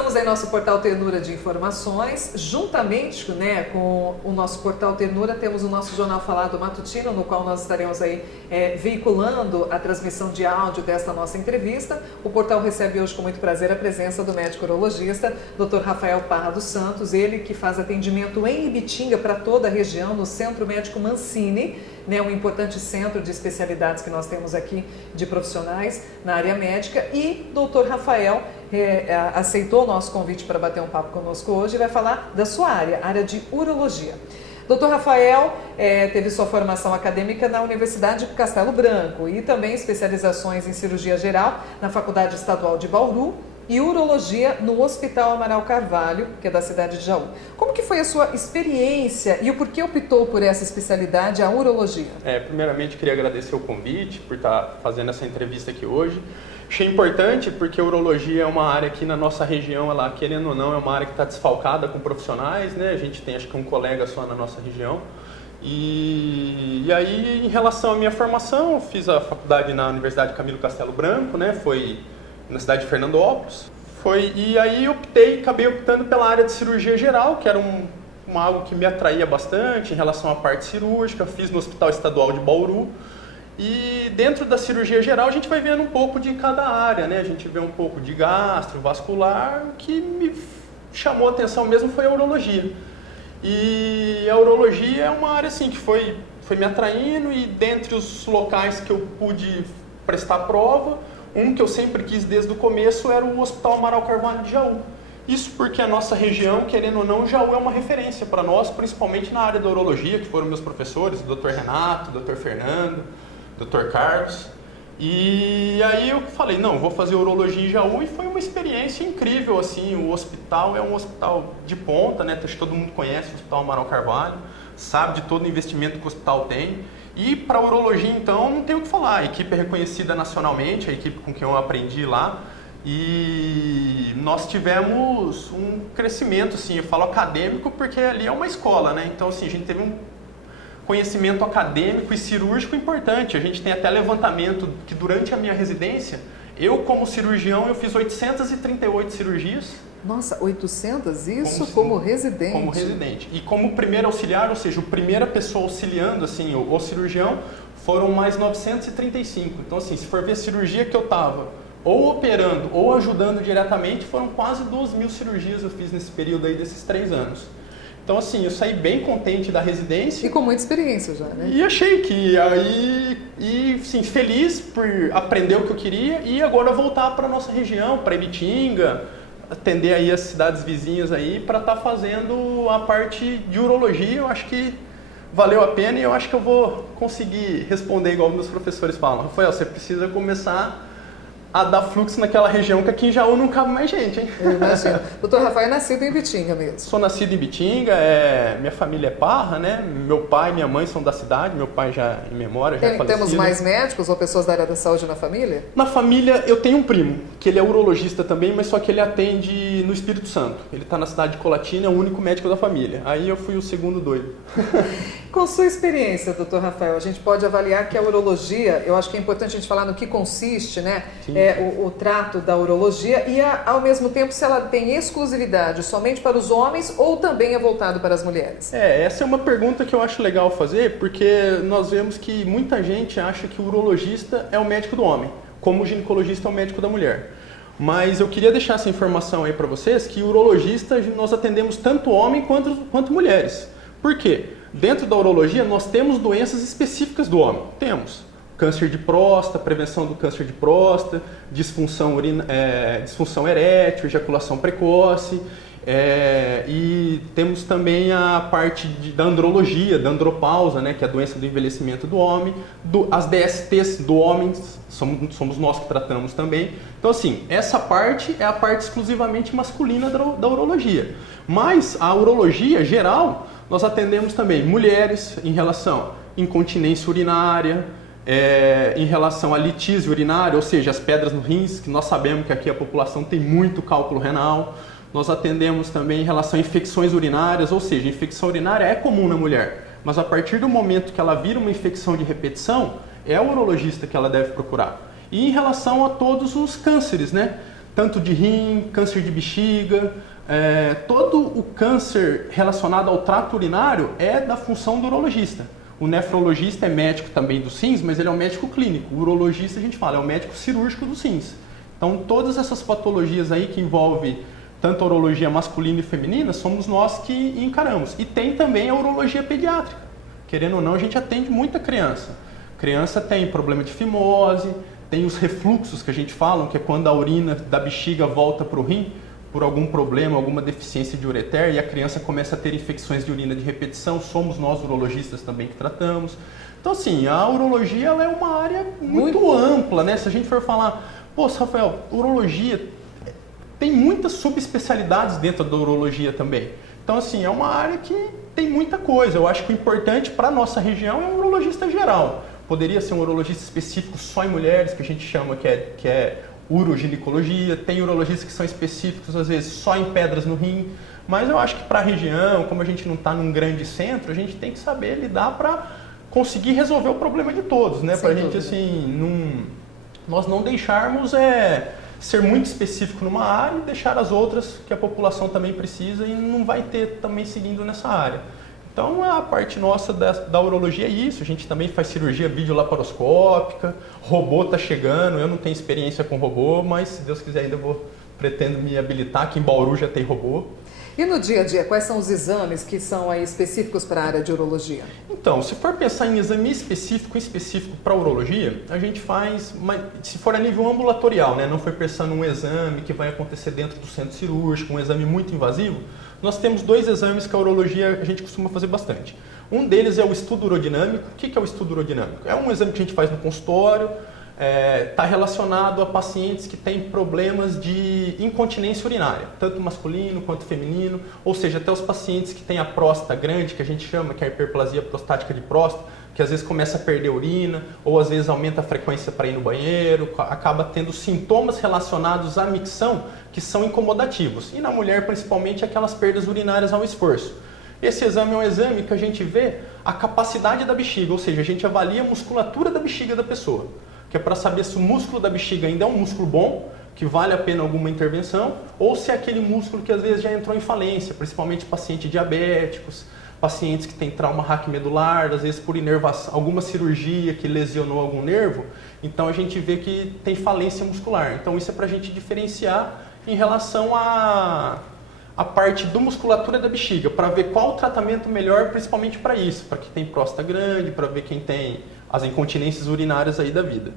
Estamos em nosso portal Ternura de Informações, juntamente, né, com o nosso portal Ternura, temos o nosso Jornal Falado Matutino, no qual nós estaremos aí veiculando a transmissão de áudio desta nossa entrevista. O portal recebe hoje com muito prazer a presença do médico urologista, Dr. Rafael Parra dos Santos, ele que faz atendimento em Ibitinga para toda a região, no Centro Médico Mancini, né, um importante centro de especialidades que nós temos aqui de profissionais na área médica. E Dr. Rafael aceitou o nosso convite para bater um papo conosco hoje e vai falar da sua área de urologia. Dr. Rafael teve sua formação acadêmica na Universidade de Castelo Branco e também especializações em cirurgia geral na Faculdade Estadual de Bauru e urologia no Hospital Amaral Carvalho, que é da cidade de Jaú. Como que foi a sua experiência e o porquê optou por essa especialidade, a urologia? Primeiramente, queria agradecer o convite por estar fazendo essa entrevista aqui hoje. Achei importante porque a urologia é uma área aqui na nossa região, ela, querendo ou não, é uma área que está desfalcada com profissionais, né? A gente tem, acho que um colega só na nossa região. E aí, em relação à minha formação, eu fiz a faculdade na Universidade Camilo Castelo Branco, né? Foi na cidade de Fernandópolis. E aí acabei optando pela área de cirurgia geral, que era algo que me atraía bastante em relação à parte cirúrgica. Fiz no Hospital Estadual de Bauru. E dentro da cirurgia geral a gente vai vendo um pouco de cada área, né? A gente vê um pouco de gastro, vascular. O que me chamou a atenção mesmo foi a urologia. E a urologia é uma área assim, que foi me atraindo, e dentre os locais que eu pude prestar prova, um que eu sempre quis desde o começo era o Hospital Amaral Carvalho de Jaú. Isso porque a nossa região, querendo ou não, Jaú é uma referência para nós, principalmente na área da urologia, que foram meus professores, o Dr. Renato, o Dr. Fernando, o Dr. Carlos. E aí eu falei, não, vou fazer urologia em Jaú, e foi uma experiência incrível, assim. O hospital é um hospital de ponta, né? Acho que todo mundo conhece o Hospital Amaral Carvalho, sabe de todo o investimento que o hospital tem. E para a urologia, então, não tem o que falar. A equipe é reconhecida nacionalmente, a equipe com quem eu aprendi lá. E nós tivemos um crescimento, assim, eu falo acadêmico porque ali é uma escola, né? Então, assim, a gente teve um conhecimento acadêmico e cirúrgico importante. A gente tem até levantamento que durante a minha residência, eu como cirurgião, eu fiz 838 cirurgias. Nossa, 800? Isso como residente? Como residente. E como primeiro auxiliar, ou seja, a primeira pessoa auxiliando, assim, o cirurgião, foram mais 935. Então, assim, se for ver a cirurgia que eu estava ou operando ou ajudando diretamente, foram quase 2.000 cirurgias eu fiz nesse período aí desses 3 anos. Então, assim, eu saí bem contente da residência. E com muita experiência já, né? E achei que sim, feliz por aprender o que eu queria e agora voltar para a nossa região, para Ibitinga, atender aí as cidades vizinhas aí para estar fazendo a parte de urologia. Eu acho que valeu a pena e eu acho que eu vou conseguir responder igual meus professores falam. Rafael, você precisa começar a dar fluxo naquela região, que aqui em Jaú não cabe mais gente, hein? Eu imagino. Doutor Rafael é nascido em Ibitinga mesmo. Sou nascido em Ibitinga, minha família é Parra, né? Meu pai e minha mãe são da cidade, meu pai já em memória, já é falecido. Temos mais médicos ou pessoas da área da saúde na família? Na família eu tenho um primo, que ele é urologista também, mas só que ele atende no Espírito Santo. Ele está na cidade de Colatina, é o único médico da família. Aí eu fui o segundo doido. Com sua experiência, doutor Rafael, a gente pode avaliar que a urologia, eu acho que é importante a gente falar no que consiste, né? O trato da urologia e, ao mesmo tempo, se ela tem exclusividade somente para os homens ou também é voltado para as mulheres? Essa é uma pergunta que eu acho legal fazer, porque nós vemos que muita gente acha que o urologista é o médico do homem, como o ginecologista é o médico da mulher. Mas eu queria deixar essa informação aí para vocês, que urologista nós atendemos tanto homem quanto mulheres. Por quê? Dentro da urologia nós temos doenças específicas do homem. Temos câncer de próstata, prevenção do câncer de próstata, disfunção erétil, ejaculação precoce, e temos também a parte da andrologia, da andropausa, né, que é a doença do envelhecimento do homem, as DSTs do homem, somos nós que tratamos também. Então, assim, essa parte é a parte exclusivamente masculina da urologia. Mas a urologia geral, nós atendemos também mulheres em relação à incontinência urinária, em relação à litíase urinária, ou seja, as pedras no rins, que nós sabemos que aqui a população tem muito cálculo renal. Nós atendemos também em relação a infecções urinárias, ou seja, infecção urinária é comum na mulher, mas a partir do momento que ela vira uma infecção de repetição, é o urologista que ela deve procurar. E em relação a todos os cânceres, né? tanto de rim, câncer de bexiga, todo o câncer relacionado ao trato urinário é da função do urologista. O nefrologista é médico também dos rins, mas ele é um médico clínico. O urologista, a gente fala, é o médico cirúrgico dos rins. Então, todas essas patologias aí que envolvem tanto a urologia masculina e feminina, somos nós que encaramos. E tem também a urologia pediátrica. Querendo ou não, a gente atende muita criança. Criança tem problema de fimose, tem os refluxos que a gente fala, que é quando a urina da bexiga volta para o rim, por algum problema, alguma deficiência de ureter, e a criança começa a ter infecções de urina de repetição, somos nós urologistas também que tratamos. Então, assim, a urologia ela é uma área muito ampla, né? Se a gente for falar, pô, Rafael, urologia tem muitas subespecialidades dentro da urologia também. Então, assim, é uma área que tem muita coisa. Eu acho que o importante para a nossa região é um urologista geral. Poderia ser um urologista específico só em mulheres, que a gente chama que é uroginecologia, tem urologistas que são específicos, às vezes, só em pedras no rim, mas eu acho que para a região, como a gente não está num grande centro, a gente tem que saber lidar para conseguir resolver o problema de todos, né? Para a gente, assim, nós não deixarmos ser muito específico numa área e deixar as outras que a população também precisa e não vai ter também seguindo nessa área. Então, a parte nossa da urologia é isso. A gente também faz cirurgia videolaparoscópica, robô está chegando. Eu não tenho experiência com robô, mas se Deus quiser ainda pretendo me habilitar. Aqui em Bauru já tem robô. E no dia a dia, quais são os exames que são aí específicos para a área de urologia? Então, se for pensar em exame específico para urologia, a gente faz, se for a nível ambulatorial, né? Não for pensando num exame que vai acontecer dentro do centro cirúrgico, um exame muito invasivo, nós temos 2 exames que a urologia a gente costuma fazer bastante. Um deles é o estudo urodinâmico. O que é o estudo urodinâmico? É um exame que a gente faz no consultório, está relacionado a pacientes que têm problemas de incontinência urinária, tanto masculino quanto feminino, ou seja, até os pacientes que têm a próstata grande, que a gente chama que é a hiperplasia prostática de próstata, que às vezes começa a perder urina, ou às vezes aumenta a frequência para ir no banheiro, acaba tendo sintomas relacionados à micção que são incomodativos. E na mulher, principalmente, aquelas perdas urinárias ao esforço. Esse exame é um exame que a gente vê a capacidade da bexiga, ou seja, a gente avalia a musculatura da bexiga da pessoa, que é para saber se o músculo da bexiga ainda é um músculo bom, que vale a pena alguma intervenção, ou se é aquele músculo que às vezes já entrou em falência, principalmente pacientes diabéticos, pacientes que têm trauma raquimedular, às vezes por inervação, alguma cirurgia que lesionou algum nervo, então a gente vê que tem falência muscular. Então isso é para a gente diferenciar em relação à parte da musculatura da bexiga, para ver qual o tratamento melhor, principalmente para isso, para quem tem próstata grande, para ver quem tem as incontinências urinárias aí da vida.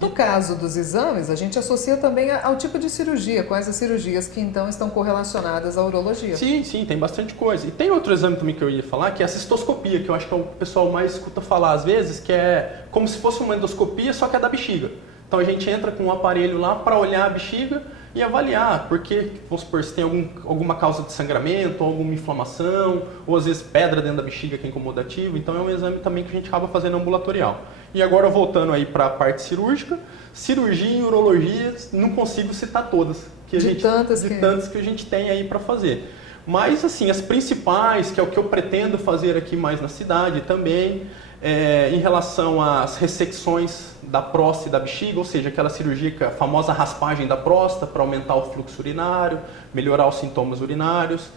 No caso dos exames, a gente associa também ao tipo de cirurgia, quais as cirurgias que então estão correlacionadas à urologia. Sim, tem bastante coisa. E tem outro exame também que eu ia falar, que é a cistoscopia, que eu acho que o pessoal mais escuta falar às vezes, que é como se fosse uma endoscopia, só que é da bexiga. Então a gente entra com um aparelho lá para olhar a bexiga e avaliar, porque, vamos supor, se tem alguma causa de sangramento, alguma inflamação, ou às vezes pedra dentro da bexiga que é incomodativo. Então é um exame também que a gente acaba fazendo ambulatorial. E agora voltando aí para a parte cirúrgica, cirurgia e urologia, não consigo citar todas, tantas que a gente tem aí para fazer. Mas assim, as principais, que é o que eu pretendo fazer aqui mais na cidade também, em relação às ressecções da próstata e da bexiga, ou seja, aquela cirurgia, a famosa raspagem da próstata para aumentar o fluxo urinário, melhorar os sintomas urinários.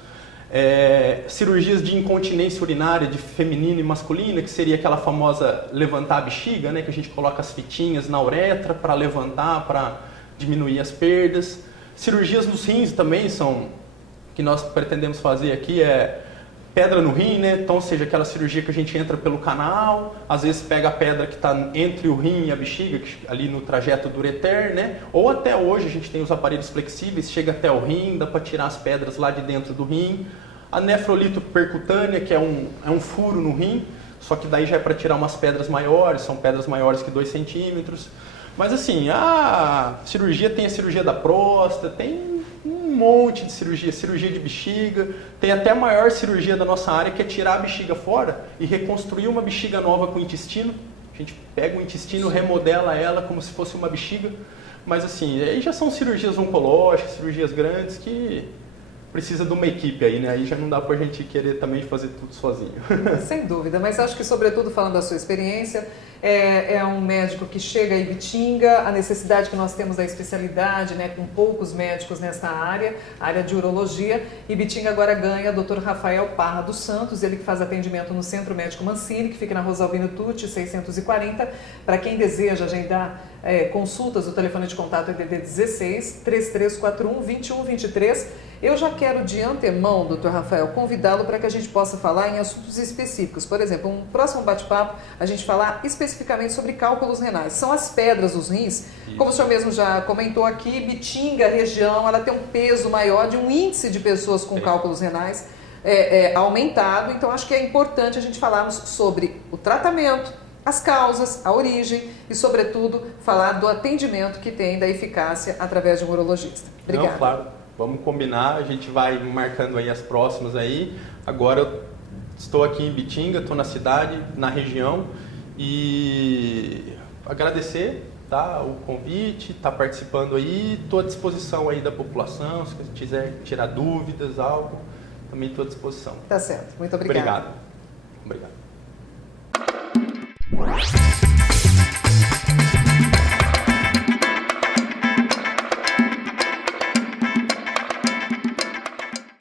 Cirurgias de incontinência urinária de feminina e masculina, que seria aquela famosa levantar a bexiga, né, que a gente coloca as fitinhas na uretra para levantar, para diminuir as perdas. Cirurgias nos rins também são, que nós pretendemos fazer aqui, pedra no rim, né? Então, ou seja, aquela cirurgia que a gente entra pelo canal, às vezes pega a pedra que está entre o rim e a bexiga, ali no trajeto do ureter, né? Ou até hoje a gente tem os aparelhos flexíveis, chega até o rim, dá para tirar as pedras lá de dentro do rim. A nefrolito percutânea, que é um furo no rim, só que daí já é para tirar umas pedras maiores, são pedras maiores que 2 centímetros. Mas assim, a cirurgia tem a cirurgia da próstata, tem um monte de cirurgia de bexiga, tem até a maior cirurgia da nossa área, que é tirar a bexiga fora e reconstruir uma bexiga nova com o intestino. A gente pega o intestino, remodela ela como se fosse uma bexiga, mas assim, aí já são cirurgias oncológicas, cirurgias grandes que precisa de uma equipe aí, né? Aí já não dá pra gente querer também fazer tudo sozinho. Sem dúvida, mas acho que sobretudo falando da sua experiência, é um médico que chega em Ibitinga, a necessidade que nós temos da especialidade, né, com poucos médicos nesta área, área de urologia. Ibitinga agora ganha o Dr. Rafael Parra dos Santos, ele que faz atendimento no Centro Médico Mancini, que fica na Rosalvino Tucci, 640. Para quem deseja agendar consultas, o telefone de contato é DDD 16 3341 2123. Eu já quero de antemão, Dr. Rafael, convidá-lo para que a gente possa falar em assuntos específicos. Por exemplo, um próximo bate-papo, a gente falar especificamente sobre cálculos renais. São as pedras dos rins. Isso. Como o senhor mesmo já comentou aqui, Bitinga, região, ela tem um peso maior de um índice de pessoas com cálculos renais aumentado. Então, acho que é importante a gente falarmos sobre o tratamento, as causas, a origem e, sobretudo, falar do atendimento que tem, da eficácia através de um urologista. Obrigada. Não, claro. Vamos combinar, a gente vai marcando aí as próximas aí. Agora eu estou aqui em Ibitinga, estou na cidade, na região e agradecer, tá, o convite, tá participando aí, estou à disposição aí da população, se quiser tirar dúvidas, algo, também estou à disposição. Tá certo, muito obrigada. Obrigado.